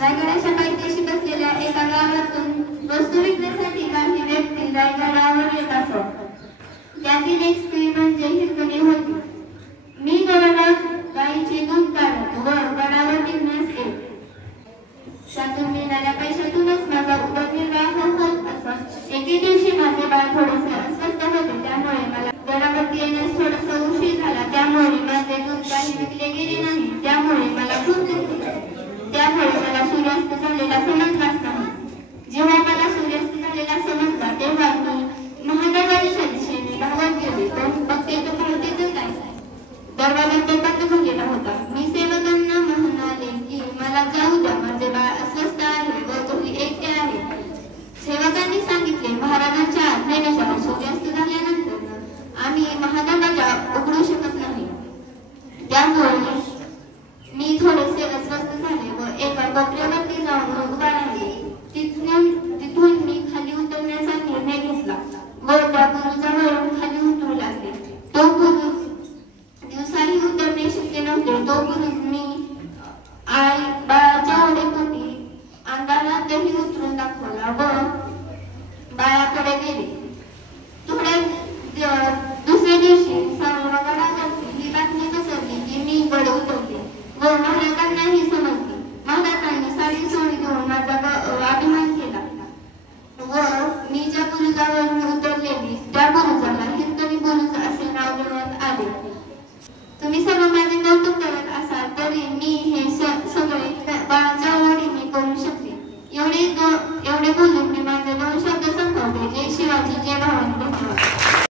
रायगडाच्या पायथ्याशी बसलेल्या एका गावातून वस्तू विकण्यासाठी काही व्यक्ती रायगडावर येत असत. त्यातील एक स्त्री म्हणजे हिरकणी होती. मी दररोज गायीचे दूध काढत व गडावर विकण्यास येत. त्यातून मिळणाऱ्या पैशातूनच माझा उदरनिर्वाह होत असत. एके दिवशी माझे बाळ थोडेसे अस्वस्थ होते, त्यामुळे मला गडावरती येण्यास थोडासा उशीर झाला. त्यामुळे माझे दूध काही विकले गेले नाही. त्यामुळे मला खूप दुःख झाले. त्यामुळे मला सूर्यास्त झालेला समजलाच नाही. जेव्हा मला सूर्यास्त झालेला समजला तेव्हा मी महादेवाच्या दिशेने धावत गेले. पण बघते तो पाहते काय दरवाजा तो बंद झालेला होता. मी सेवकांना म्हणाले की मला जाऊ द्या, माझे बाळ अस्वस्थ आहे व तुम्ही एकटे आहे. सेवकांनी सांगितले, महाराजांच्या आज्ञेनुसार सूर्यास्त झाल्यानंतर आम्ही महादेवाला उघडू शकत नाही. त्यामुळे मी थोडेसे अस्वस्थ झाले व एका कोपऱ्यावरती जाऊन उभा राहिले. तिथून मी खाली उतरण्याचा निर्णय घेतला व त्या बुरुजावरून खाली उतरू लागले. तो बुरुज दिवसाही उतरणे शक्य नव्हते. तो बुरुज मी आई बाळाच्या ओढेपोटी अंधारातही उतरून दाखवला व बाळाकडे गेले. दुसऱ्या दिवशी सर्व गडावर